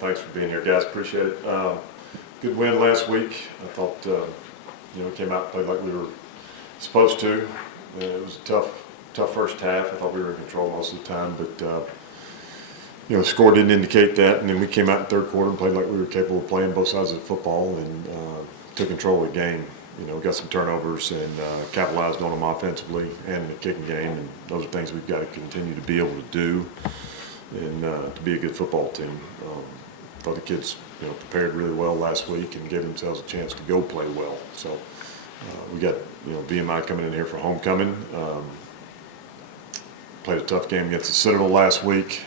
thanks for being here, guys. Appreciate it. Good win last week. I thought, we came out and played like we were supposed to. It was a tough first half. I thought we were in control most of the time, but the score didn't indicate that. And then we came out in third quarter and played like we were capable of playing both sides of the football and took control of the game. Got some turnovers and capitalized on them offensively and in the kicking game. And those are things we've got to continue to be able to do and to be a good football team. I thought the kids prepared really well last week and gave themselves a chance to go play well. So we got VMI coming in here for homecoming. Played a tough game against the Citadel last week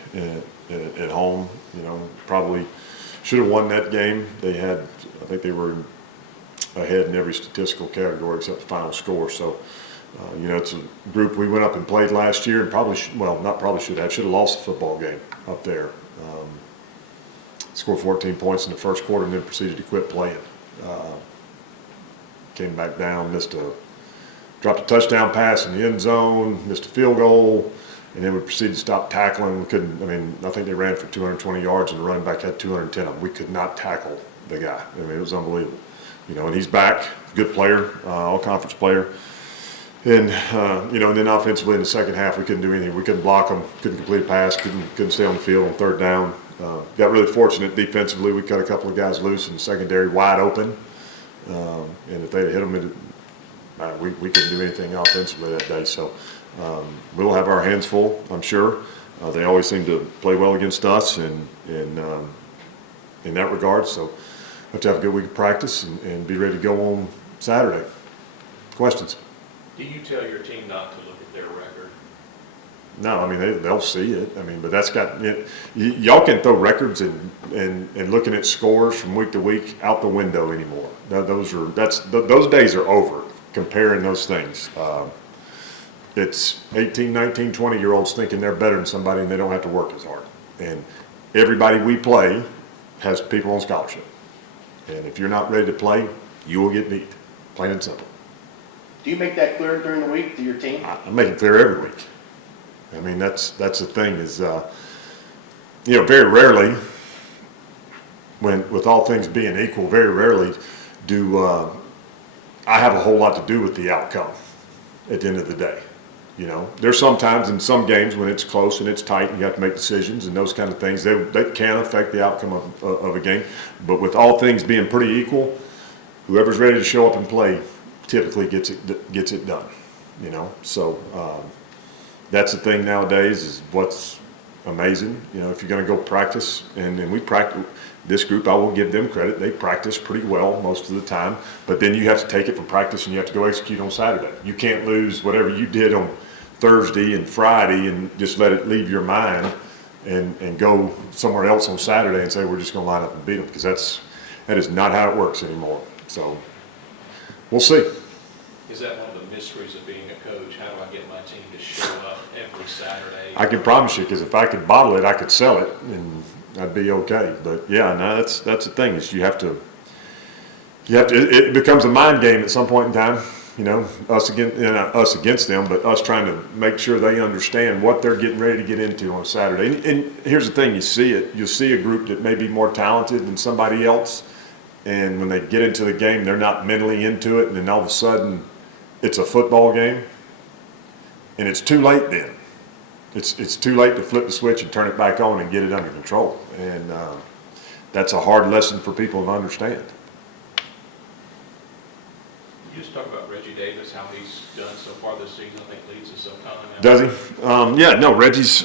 at home. Probably should have won that game. I think they were ahead in every statistical category except the final score. So it's a group we went up and played last year and should have lost the football game up there. Scored 14 points in the first quarter and then proceeded to quit playing. Came back down, dropped a touchdown pass in the end zone, missed a field goal, and then we proceeded to stop tackling. I think they ran for 220 yards and the running back had 210 of them. We could not tackle the guy. It was unbelievable. And he's back, good player, all-conference player. And, and then offensively in the second half, we couldn't do anything. We couldn't block them, couldn't complete a pass, couldn't stay on the field on third down. Got really fortunate defensively. We cut a couple of guys loose in the secondary wide open. And if they had hit them, we couldn't do anything offensively that day. So we'll have our hands full, I'm sure. They always seem to play well against us in that regard. So we have to have a good week of practice and be ready to go on Saturday. Questions? Do you tell your team not to look at their record? No, they'll see it. But that's got y'all can throw records and looking at scores from week to week out the window anymore. Those days are over. Comparing those things, it's 18, 19, 20-year-olds thinking they're better than somebody and they don't have to work as hard. And everybody we play has people on scholarship. And if you're not ready to play, you will get beat. Plain and simple. Do you make that clear during the week to your team? I make it clear every week. That's the thing is, very rarely, with all things being equal, very rarely do I have a whole lot to do with the outcome at the end of the day. There's sometimes in some games when it's close and it's tight and you have to make decisions and those kind of things, that can affect the outcome of a game. But with all things being pretty equal, whoever's ready to show up and play typically gets it done. So that's the thing nowadays is what's amazing. If you're going to go practice, and we practice, this group, I will give them credit, they practice pretty well most of the time, but then you have to take it from practice and you have to go execute on Saturday. You can't lose whatever you did on Thursday and Friday and just let it leave your mind and go somewhere else on Saturday and say we're just going to line up and beat them, because that is not how it works anymore. So we'll see. Is that one of the mysteries of being a coach? How do I get my team to show up every Saturday? I can promise you, because if I could bottle it, I could sell it, and I'd be okay. But yeah, no, that's the thing is you have to. It becomes a mind game at some point in time. Us against them, but us trying to make sure they understand what they're getting ready to get into on Saturday. And here's the thing: you'll see a group that may be more talented than somebody else, and when they get into the game, they're not mentally into it, and then all of a sudden, it's a football game, and it's too late then. It's too late to flip the switch and turn it back on and get it under control. And that's a hard lesson for people to understand. You just talk about Reggie Davis, how he's done so far this season. I think leads us some time now. Does he? Reggie's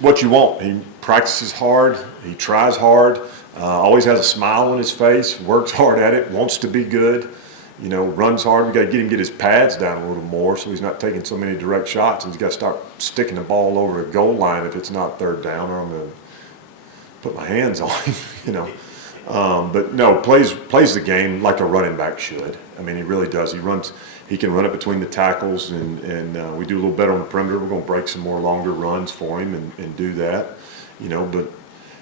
what you want. He practices hard. He tries hard. Always has a smile on his face. Works hard at it. Wants to be good. Runs hard. We got to get his pads down a little more so he's not taking so many direct shots. And he's got to start sticking the ball over the goal line if it's not third down, or I'm going to put my hands on him. But no, plays the game like a running back should. He really does. He can run it between the tackles, and we do a little better on the perimeter. We're going to break some more longer runs for him and do that. But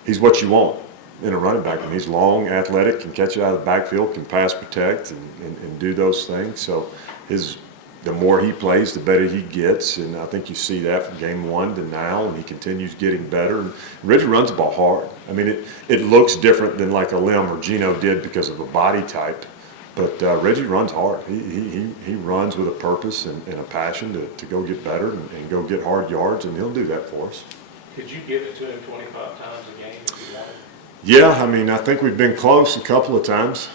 he's what you want in a running back. He's long, athletic, can catch it out of the backfield, can pass protect and do those things. So his the more he plays, the better he gets, and I think you see that from game one to now, and he continues getting better. And Reggie runs the ball hard. I mean, it looks different than like a Lim or Gino did because of a body type, but Reggie runs hard. He runs with a purpose and a passion to go get better and go get hard yards, and he'll do that for us. Could you give it to him 25 times a game if you wanted? Yeah, I mean, I think we've been close a couple of times.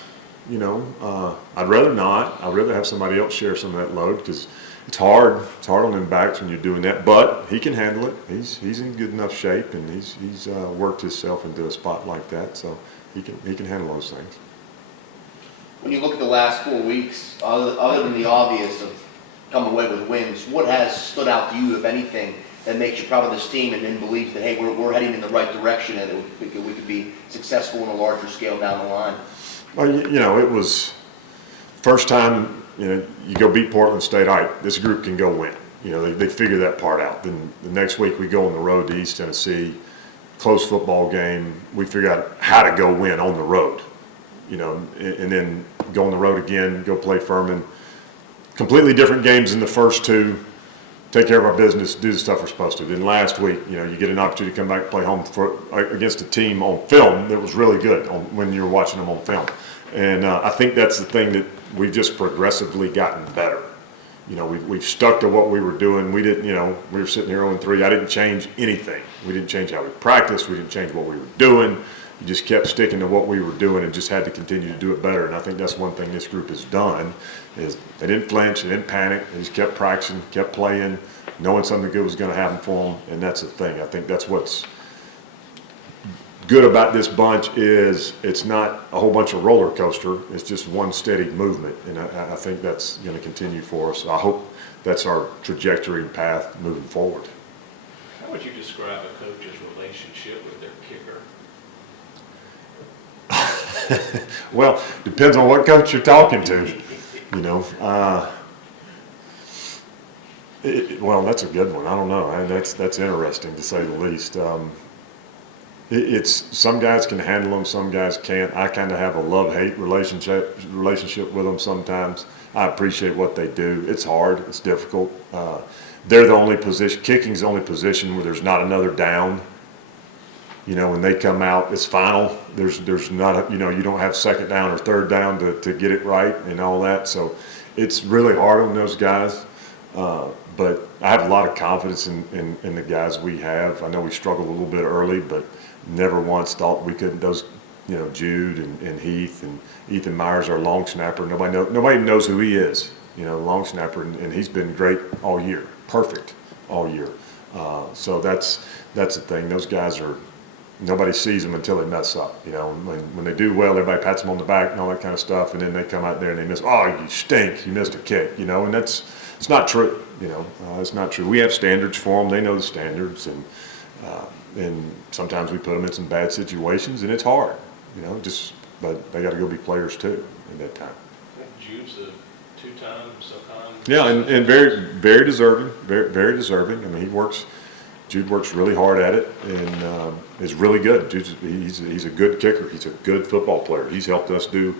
You know, I'd rather not. I'd rather have somebody else share some of that load because it's hard. It's hard on them backs when you're doing that. But he can handle it. He's in good enough shape, and he's worked himself into a spot like that, so he can handle those things. When you look at the last 4 weeks, other than the obvious of coming away with wins, what has stood out to you, if anything, that makes you proud of this team and then believes that, hey, we're heading in the right direction and that we could be successful on a larger scale down the line? Well, you know, it was first time, you know, you go beat Portland State, all right, this group can go win. You know, they figure that part out. Then the next week we go on the road to East Tennessee, close football game. We figure out how to go win on the road, you know, and then go on the road again, go play Furman. Completely different games in the first two. Take care of our business, do the stuff we're supposed to. Then last week, you know, you get an opportunity to come back and play home against a team on film that was really good when you're watching them on film. And I think that's the thing that we've just progressively gotten better. You know, we've stuck to what we were doing. We didn't, you know, we were sitting here 0-3. I didn't change anything. We didn't change how we practiced. We didn't change what we were doing. We just kept sticking to what we were doing and just had to continue to do it better. And I think that's one thing this group has done is they didn't flinch, they didn't panic. They just kept practicing, kept playing, knowing something good was going to happen for them. And that's the thing. I think that's what's good about this bunch is it's not a whole bunch of roller coaster. It's just one steady movement. And I think that's going to continue for us. I hope that's our trajectory and path moving forward. How would you describe a coach's relationship with their kicker? Well, depends on what coach you're talking to, you know. Well, that's a good one. I don't know. That's interesting to say the least. It's some guys can handle them, some guys can't. I kind of have a love-hate relationship with them sometimes. I appreciate what they do. It's hard. It's difficult. They're the only position. Kicking's the only position where there's not another down. You know, when they come out, it's final. There's not, you know, you don't have second down or third down to get it right and all that. So it's really hard on those guys. But I have a lot of confidence in the guys we have. I know we struggled a little bit early, but never once thought we couldn't. Those, you know, Jude and Heath and Ethan Myers, our long snapper. Nobody knows who he is. You know, long snapper, and he's been great all year, perfect all year. So that's the thing. Those guys are. Nobody sees them until they mess up. You know, when they do well, everybody pats them on the back and all that kind of stuff, and then they come out there and they miss. Oh, you stink! You missed a kick. You know, and it's not true. You know, it's not true. We have standards for them. They know the standards, and sometimes we put them in some bad situations, and it's hard. You know, but they got to go be players too at that time. Jude's a two-time, sometime. Yeah, and very, very deserving. Very, very deserving. I mean, Jude works really hard at it and is really good. He's a good kicker. He's a good football player. He's helped us do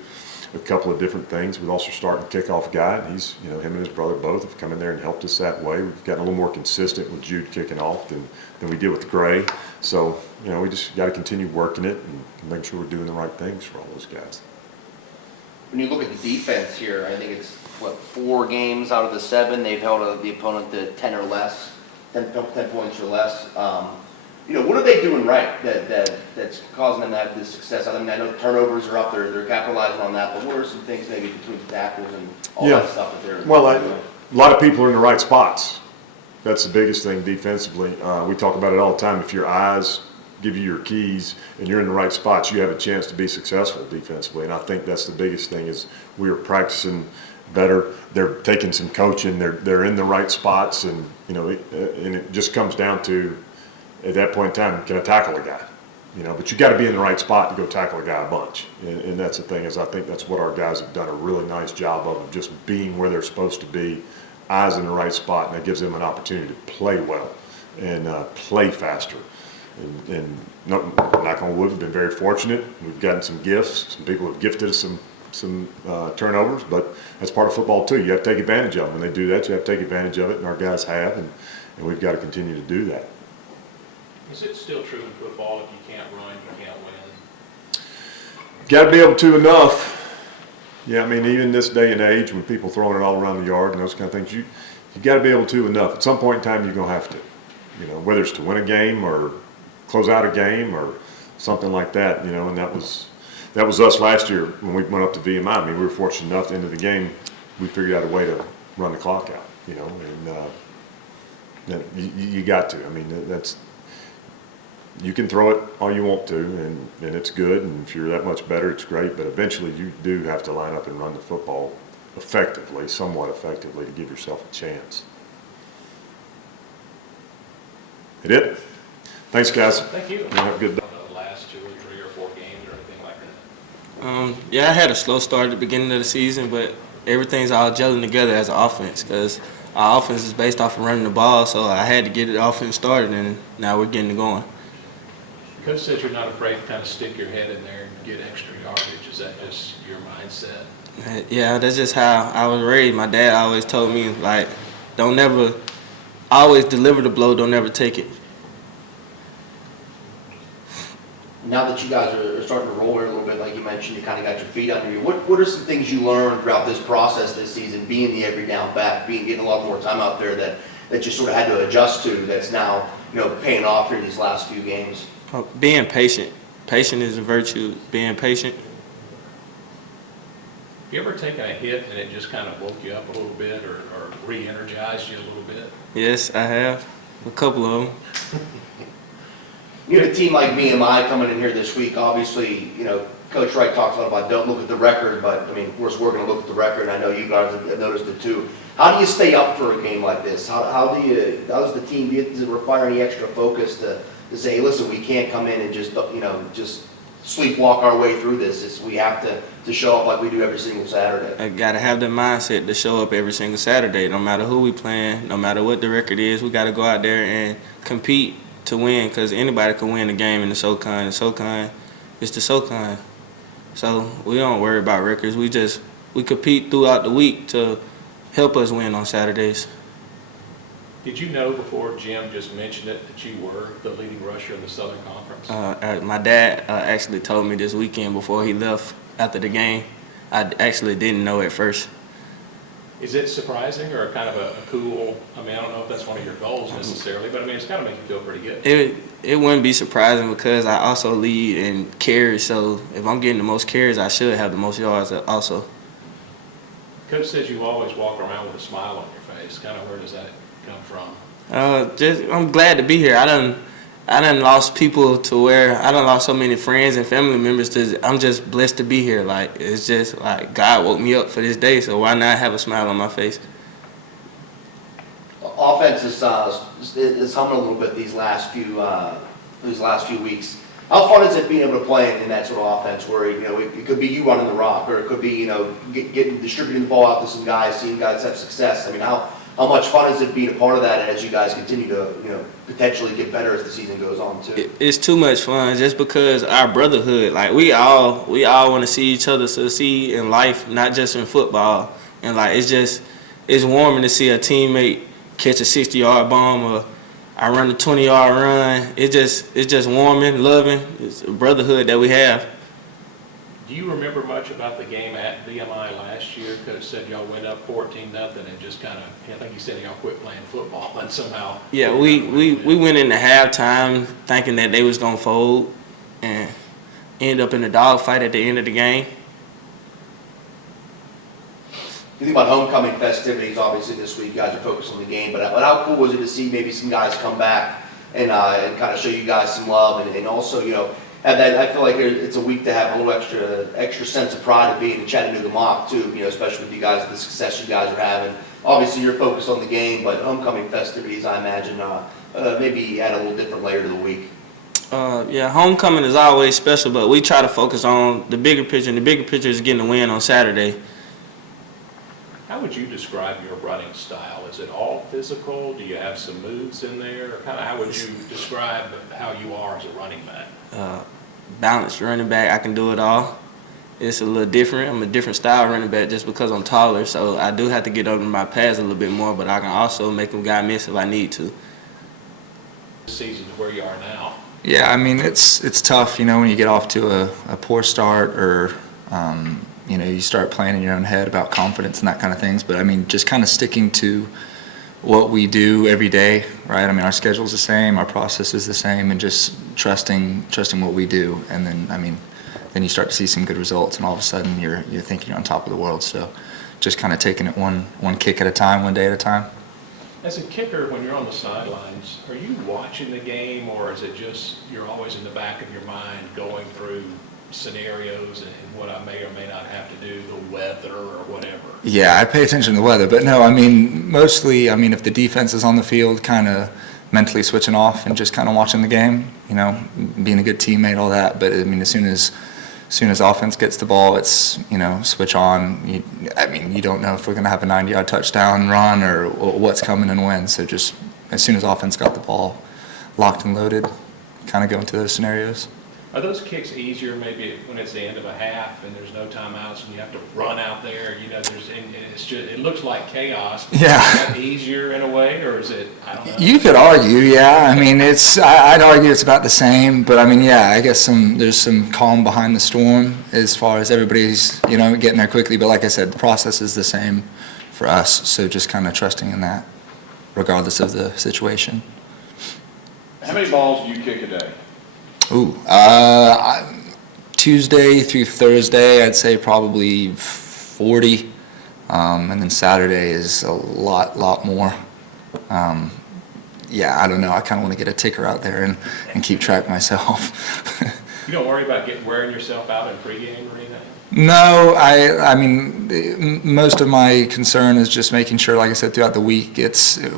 a couple of different things. We're also starting a kickoff guy. And he's, you know, him and his brother both have come in there and helped us that way. We've gotten a little more consistent with Jude kicking off than we did with Gray. So, you know, we just got to continue working it and make sure we're doing the right things for all those guys. When you look at the defense here, I think it's, 4 games out of the 7, they've held the opponent to 10 or less. 10 points or less. You know, what are they doing right that's causing them to have this success? I mean, I know turnovers are up there, they're capitalizing on that, but what are some things maybe between the tackles and all that stuff that they're Well, doing? a lot of people are in the right spots. That's the biggest thing defensively. We talk about it all the time. If your eyes give you your keys and you're in the right spots, you have a chance to be successful defensively. And I think that's the biggest thing is we are practicing better. They're taking some coaching. They're in the right spots, and you know, and it just comes down to at that point in time, can I tackle a guy? You know, but you got to be in the right spot to go tackle a guy a bunch. And that's the thing is I think that's what our guys have done a really nice job of just being where they're supposed to be, eyes in the right spot, and that gives them an opportunity to play well and play faster. And knock on wood, we've been very fortunate. We've gotten some gifts. Some people have gifted us some some turnovers, but that's part of football too. You have to take advantage of them. When they do that, you have to take advantage of it, and our guys have, and we've got to continue to do that. Is it still true in football, if you can't run, you can't win? Got to be able to enough. Yeah, I mean, even this day and age, when people throwing it all around the yard and those kind of things, you got to be able to enough. At some point in time, you're going to have to, whether it's to win a game or close out a game or something like that, and that was us last year when we went up to VMI. I mean, we were fortunate enough at the end of the game, we figured out a way to run the clock out, and you got to. I mean, you can throw it all you want to, and it's good, and if you're that much better, it's great, but eventually you do have to line up and run the football effectively, somewhat effectively, to give yourself a chance. Hit it? Thanks, guys. Thank you. Have a good day. The last 2 or 3 or 4 games or anything like that? Yeah, I had a slow start at the beginning of the season, but everything's all gelling together as an offense because our offense is based off of running the ball, so I had to get the offense started, and now we're getting it going. Coach said you're not afraid to kind of stick your head in there and get extra yardage. Is that just your mindset? Yeah, that's just how I was raised. My dad always told me, like, always deliver the blow, don't ever take it. Now that you guys are starting to roll here a little bit, like you mentioned, you kind of got your feet under you. What are some things you learned throughout this process this season, being the every down back, getting a lot more time out there that you sort of had to adjust to, that's now paying off here these last few games? Being patient. Patient is a virtue. Being patient. Have you ever taken a hit and it just kind of woke you up a little bit or re-energized you a little bit? Yes, I have. A couple of them. You have a team like VMI coming in here this week. Obviously, Coach Wright talks a lot about don't look at the record, but I mean, of course, we're going to look at the record, and I know you guys have noticed it too. How do you stay up for a game like this? How does the team, does it require any extra focus to say, hey, listen, we can't come in and just sleepwalk our way through this. We have to show up like we do every single Saturday. I got to have the mindset to show up every single Saturday, no matter who we playing, no matter what the record is. We got to go out there and compete to win, because anybody can win a game in the SoCon. The SoCon is the SoCon. So we don't worry about records. We compete throughout the week to help us win on Saturdays. Did you know before Jim just mentioned it that you were the leading rusher in the Southern Conference? My dad actually told me this weekend before he left after the game. I actually didn't know at first. Is it surprising or kind of a cool, I mean, I don't know if that's one of your goals necessarily, but I mean, it's got to make you feel pretty good. It wouldn't be surprising because I also lead in carries, so if I'm getting the most carries, I should have the most yards also. Coach says you always walk around with a smile on your face. Kind of where does that come from? I'm glad to be here. I done lost people to where I done lost so many friends and family members. I'm just blessed to be here. Like, it's just like God woke me up for this day, so why not have a smile on my face? Offense is humming a little bit these last few weeks. How fun is it being able to play in that sort of offense where it could be you running the rock, or it could be distributing the ball out to some guys, seeing guys have success? I mean, how much fun is it being a part of that as you guys continue to potentially get better as the season goes on too? It's too much fun just because our brotherhood. Like we all want to see each other succeed in life, not just in football. And like it's warming to see a teammate catch a 60-yard bomb, or I run a 20-yard run. It's just warming, loving. It's a brotherhood that we have. Do you remember much about the game at VMI last year? Coach said y'all went up 14-0 and just kind of, I think he said y'all quit playing football and somehow. Yeah, we went into halftime thinking that they was gonna fold and end up in a dogfight at the end of the game. You think about homecoming festivities, obviously this week you guys are focused on the game, but how cool was it to see maybe some guys come back and kind of show you guys some love, and also, have that? I feel like it's a week to have a little extra sense of pride of being in Chattanooga Mock too, especially with you guys, the success you guys are having. Obviously you're focused on the game, but homecoming festivities, I imagine, maybe add a little different layer to the week. Yeah, homecoming is always special, but we try to focus on the bigger picture, and the bigger picture is getting a win on Saturday. How would you describe your running style? Is it all physical? Do you have some moves in there? Or kind of how would you describe how you are as a running back? Balanced running back, I can do it all. it's a little different. I'm a different style running back just because I'm taller, so I do have to get over my pads a little bit more, but I can also make them guy miss if I need to. Season to where you are now. Yeah, I mean, it's tough, when you get off to a poor start or, you start playing in your own head about confidence and that kind of things. But, I mean, just kind of sticking to what we do every day, right? I mean, our schedule's the same, our process is the same, and just trusting what we do. And then, I mean, then you start to see some good results, and all of a sudden you're thinking you're on top of the world. So just kind of taking it one kick at a time, one day at a time. As a kicker, when you're on the sidelines, are you watching the game, or is it just you're always in the back of your mind going through scenarios and what I may or may not have to do, the weather or whatever? Yeah, I pay attention to the weather, but no, I mean, mostly, if the defense is on the field, kind of mentally switching off and just kind of watching the game, being a good teammate, all that. But, I mean, as soon as offense gets the ball, it's, switch on. You don't know if we're going to have a 90-yard touchdown run or what's coming and when. So just as soon as offense got the ball locked and loaded, kind of go into those scenarios. Are those kicks easier maybe when it's the end of a half and there's no timeouts and you have to run out there? It looks like chaos. Yeah. Is that easier in a way, or is it, I don't know? You could argue, yeah. I mean, I'd argue it's about the same, but I mean, yeah, I guess there's some calm behind the storm as far as everybody's, getting there quickly. But like I said, the process is the same for us, so just kind of trusting in that, regardless of the situation. How many balls do you kick a day? Tuesday through Thursday, I'd say probably 40, and then Saturday is a lot more. Yeah, I don't know. I kind of want to get a ticker out there and keep track myself. You don't worry about wearing yourself out in pregame or anything? No, I mean, most of my concern is just making sure, like I said, throughout the week,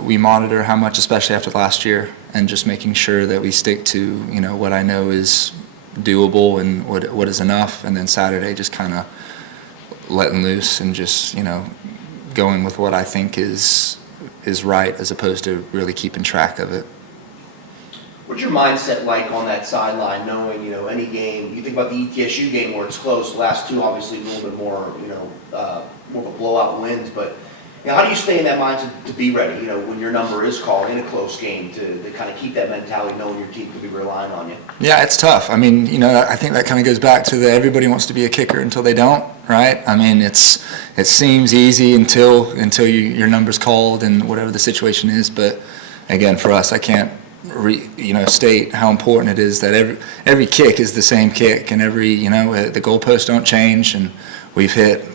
we monitor how much, especially after last year, and just making sure that we stick to, what I know is doable and what is enough, and then Saturday just kind of letting loose and just, going with what I think is right as opposed to really keeping track of it. What's your mindset like on that sideline, knowing, any game, you think about the ETSU game where it's close, the last two obviously a little bit more, more of a blowout wins, but how do you stay in that mindset to be ready, when your number is called in a close game to kind of keep that mentality, knowing your team could be relying on you? Yeah, it's tough. I mean, I think that kind of goes back to the everybody wants to be a kicker until they don't, right? I mean, it seems easy until your number's called and whatever the situation is, but again, for us, I can't state how important it is that every kick is the same kick, and the goalposts don't change, and we've hit,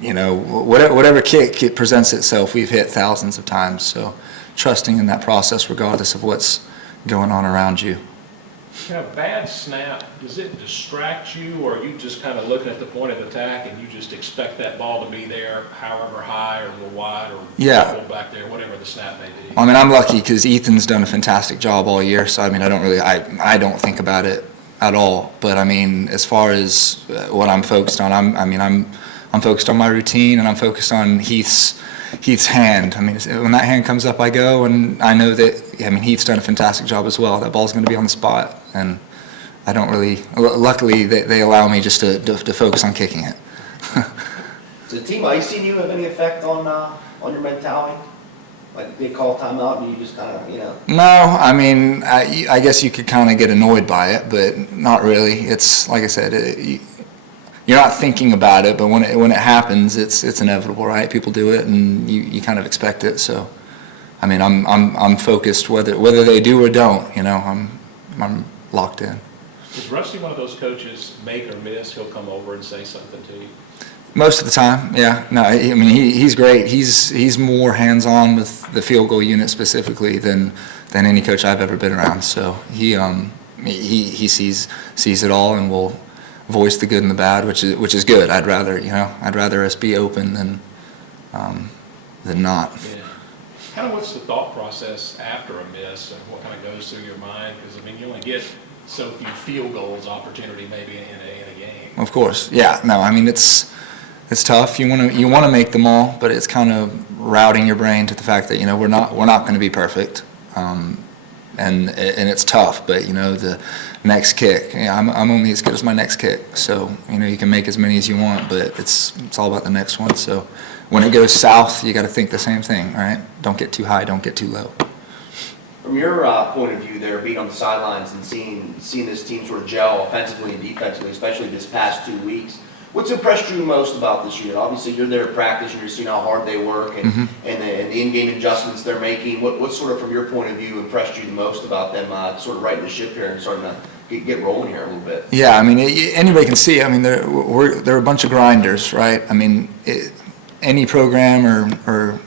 whatever kick it presents itself, we've hit thousands of times. So trusting in that process regardless of what's going on around you. A bad snap, does it distract you, or are you just kind of looking at the point of attack and you just expect that ball to be there however high or a little wide or Yeah. back there, whatever the snap may be? I mean, I'm lucky because Ethan's done a fantastic job all year, so I mean, I don't think about it at all. But I mean, as far as what I'm focused on, I'm focused on my routine, and I'm focused on Heath's hand. I mean, when that hand comes up, I go, and I know that, Heath's done a fantastic job as well. That ball's going to be on the spot, and I don't really, luckily, they allow me just to focus on kicking it. Does team icing you have any effect on your mentality? Like they call timeout and you just kind of, No, I mean, I guess you could kind of get annoyed by it, but not really. It's, like I said, you're not thinking about it, but when it happens, it's inevitable, right? People do it, and you kind of expect it. So, I mean, I'm focused whether they do or don't. I'm locked in. Is Rusty one of those coaches, make or miss, he'll come over and say something to you? Most of the time, yeah. No, I mean he's great. He's more hands-on with the field goal unit specifically than any coach I've ever been around. So he sees it all and will voice the good and the bad, which is good. I'd rather us be open than not. Yeah. Kind of what's the thought process after a miss, and what kind of goes through your mind? Because you only get so few field goals opportunity maybe in a game. Of course, yeah. No, I mean it's tough. You want to make them all, but it's kind of routing your brain to the fact that we're not going to be perfect, and and it's tough. But the next kick, I'm only as good as my next kick. So you can make as many as you want, but it's all about the next one. So when it goes south, you got to think the same thing, right? Don't get too high, don't get too low. From your point of view there, being on the sidelines and seeing this team sort of gel offensively and defensively, especially this past 2 weeks, what's impressed you most about this unit? Obviously, you're there at practice and you're seeing how hard they work and the in-game adjustments they're making. What sort of, from your point of view, impressed you the most about them sort of righting the ship here and starting to get rolling here a little bit? Yeah, I mean, anybody can see. I mean, they're a bunch of grinders, right? I mean, any program or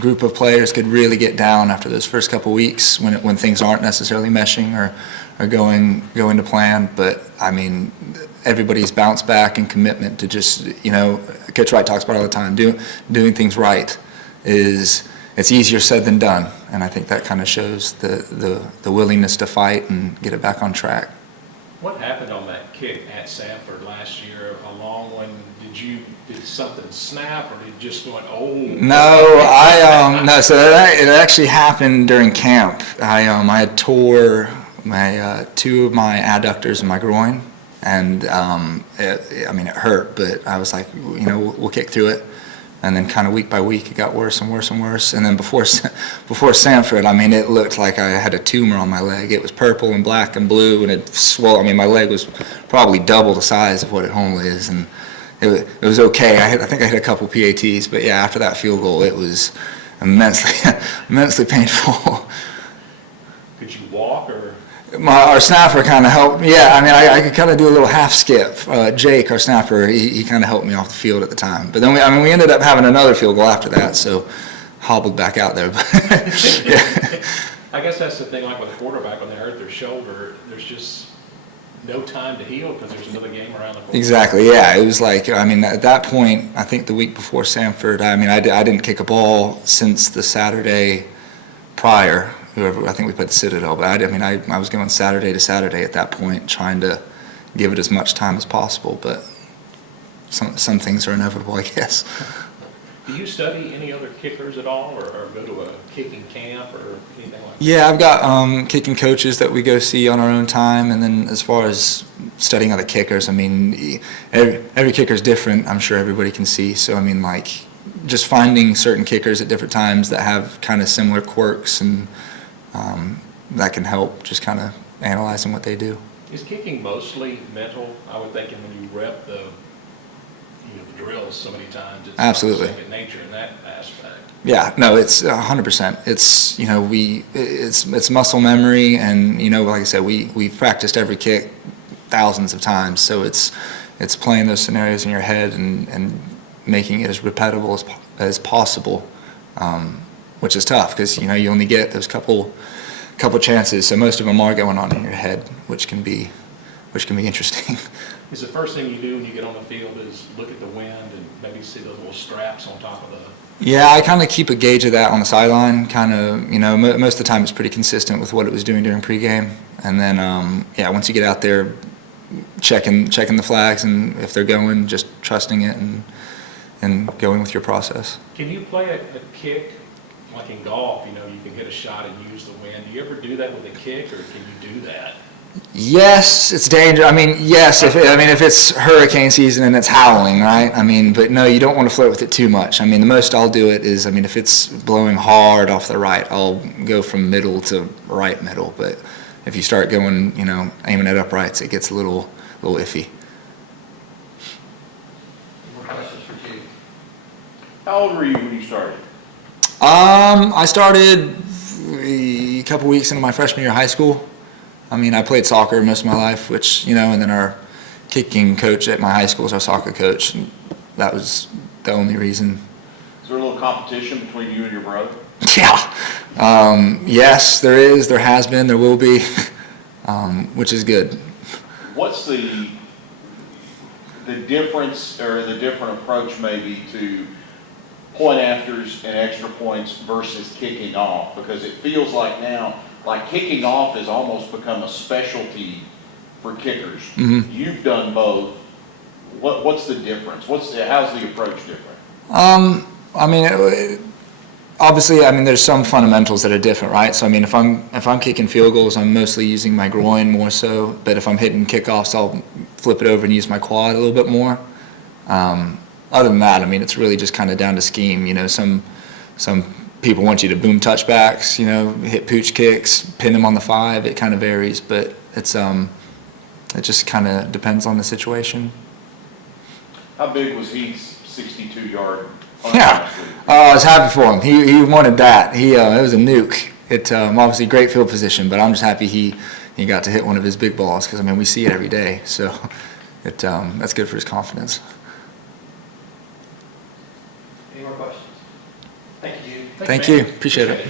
group of players could really get down after those first couple weeks when things aren't necessarily meshing or going to plan. But I mean, everybody's bounce back and commitment to just Coach Wright talks about it all the time. Doing things right it's easier said than done, and I think that kind of shows the willingness to fight and get it back on track. What happened on that kick at Sanford last year? A long one. Did something snap, or did it just went, oh? No, no. So it actually happened during camp. I had tore my 2 of my adductors in my groin, and it hurt, but I was like, we'll kick through it. And then kind of week by week, it got worse and worse and worse. And then before Sanford, it looked like I had a tumor on my leg. It was purple and black and blue, and it swelled. My leg was probably double the size of what it normally is, and it was okay. I think I hit a couple PATs, but yeah, after that field goal, it was immensely painful. Could you walk, or? Our snapper kind of helped. Yeah, I could kind of do a little half skip. Jake, our snapper, he kind of helped me off the field at the time. But then we ended up having another field goal after that, so hobbled back out there. Yeah. I guess that's the thing, like with a quarterback, when they hurt their shoulder, there's just no time to heal because there's another game around the corner. Exactly, yeah. It was like, at that point, I think the week before Sanford, I didn't kick a ball since the Saturday prior. I think we played the Citadel, but I was going Saturday to Saturday at that point, trying to give it as much time as possible, but some things are inevitable, I guess. Do you study any other kickers at all, or go to a kicking camp or anything like that? Yeah, I've got kicking coaches that we go see on our own time, and then as far as studying other kickers, every kicker's different, I'm sure everybody can see, so just finding certain kickers at different times that have kind of similar quirks, and that can help just kind of analyzing what they do. Is kicking mostly mental? I would think when you rep the drills so many times, it's absolutely second nature in that aspect. Yeah, no, it's 100%. It's it's muscle memory, and like I said, we've practiced every kick thousands of times, so it's playing those scenarios in your head and making it as repeatable as possible, which is tough because you only get those couple chances, so most of them are going on in your head, which can be interesting. Is the first thing you do when you get on the field is look at the wind and maybe see those little straps on top of the? Yeah, I kind of keep a gauge of that on the sideline. Kind of, most of the time it's pretty consistent with what it was doing during pregame, and then once you get out there, checking the flags, and if they're going, just trusting it and going with your process. Can you play a kick like in golf? You can hit a shot and use the wind. Do you ever do that with a kick, or can you do that? Yes, it's dangerous. Yes, if it's hurricane season and it's howling, right? But no, you don't want to flirt with it too much. The most I'll do it is, if it's blowing hard off the right, I'll go from middle to right middle. But if you start going, aiming at uprights, it gets a little iffy. More questions for Jude? How old were you when you started? I started a couple weeks into my freshman year of high school. I played soccer most of my life, which, and then our kicking coach at my high school was our soccer coach. And that was the only reason. Is there a little competition between you and your brother? Yeah. Yes, there is. There has been. There will be, which is good. What's the difference or the different approach maybe to point afters and extra points versus kicking off? Because it feels like now, kicking off has almost become a specialty for kickers. Mm-hmm. You've done both. What's the difference? How's the approach different? obviously, I mean, there's some fundamentals that are different, right? So I mean, if I'm kicking field goals, I'm mostly using my groin more so. But if I'm hitting kickoffs, I'll flip it over and use my quad a little bit more. Other than that, I mean, it's really just kind of down to scheme. You know, some people want you to boom touchbacks, you know, hit pooch kicks, pin them on the 5. It kind of varies, but it's it just kind of depends on the situation. How big was Heath's 62-yard? Yeah, I was happy for him. He wanted that. It was a nuke. It obviously great field position, but I'm just happy he got to hit one of his big balls because I mean we see it every day, so that's good for his confidence. Any more questions? Thank you, Jude. Thank you. Appreciate it.